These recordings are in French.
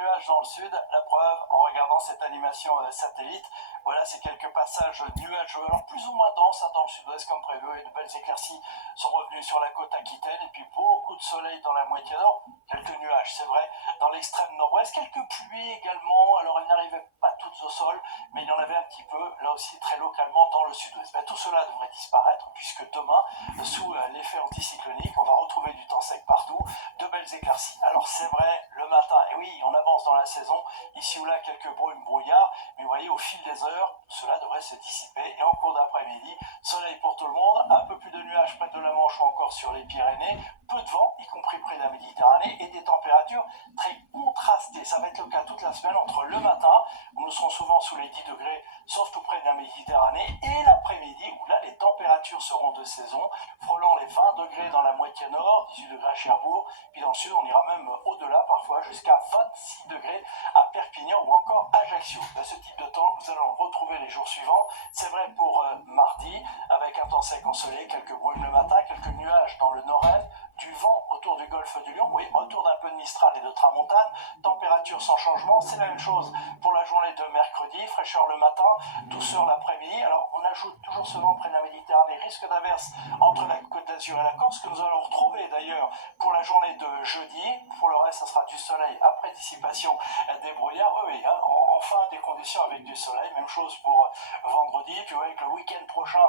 nuages dans le sud. La preuve, en regardant cette animation satellite, voilà, c'est quelques passages nuageux, alors plus ou moins denses dans le sud-ouest comme prévu, et de belles éclaircies sont revenues sur la côte aquitaine, et puis beaucoup de soleil dans la moitié nord, quelques nuages, c'est vrai, dans l'extrême nord-ouest, quelques pluies également, alors elles n'arrivaient pas toutes au sol, mais il y en avait un petit peu, là aussi très localement dans le sud-ouest. Tout cela devrait disparaître, puisque demain, sous l'effet anticyclonique, on va retrouver du temps sec partout, de belles éclaircies. Alors c'est vrai, le matin, et oui, on avance dans la saison, ici ou là quelques brumes, brouillards, mais vous voyez, au fil des heures, cela devrait se dissiper, et en cours d'après-midi, soleil pour tout le monde, un peu plus de nuages près de la Manche ou encore sur les Pyrénées, peu de vent, y compris près de la Méditerranée, et des températures très contrastées. Ça va être le cas toute la semaine entre le matin, où nous serons souvent sous les 10 degrés, sauf tout près de la Méditerranée, et l'après-midi, où là les températures seront de saison, frôlant les 20 degrés dans la moitié nord, 18 degrés à Cherbourg, puis dans le sud on ira même au-delà parfois jusqu'à 26 degrés à Perpignan ou encore Ajaccio. Ce type de temps, nous allons le retrouver les jours suivants. C'est vrai pour mardi, avec un temps sec ensoleillé, quelques brumes le matin, quelques nuages dans le nord-est, du vent autour du golfe du Lion, oui, retour d'un peu de Mistral et de Tramontane, température sans changement, c'est la même chose pour la journée de mercredi, fraîcheur le matin, douceur l'après-midi. Alors on ajoute toujours ce vent près de la Méditerranée, risque d'averse entre la Côte d'Azur et la Corse, que nous allons retrouver d'ailleurs pour la journée de jeudi. Pour le reste, ce sera du soleil après dissipation des brouillards. Oui, hein, enfin des conditions avec du soleil, même chose pour vendredi, puis vous voyez que le week-end prochain,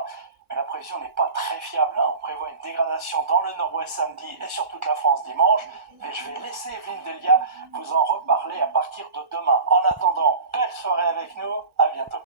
mais la prévision n'est pas très fiable. On prévoit une dégradation dans le nord-ouest samedi et sur toute la France dimanche. Mais je vais laisser Evelyne Delia vous en reparler à partir de demain. En attendant, belle soirée avec nous. À bientôt.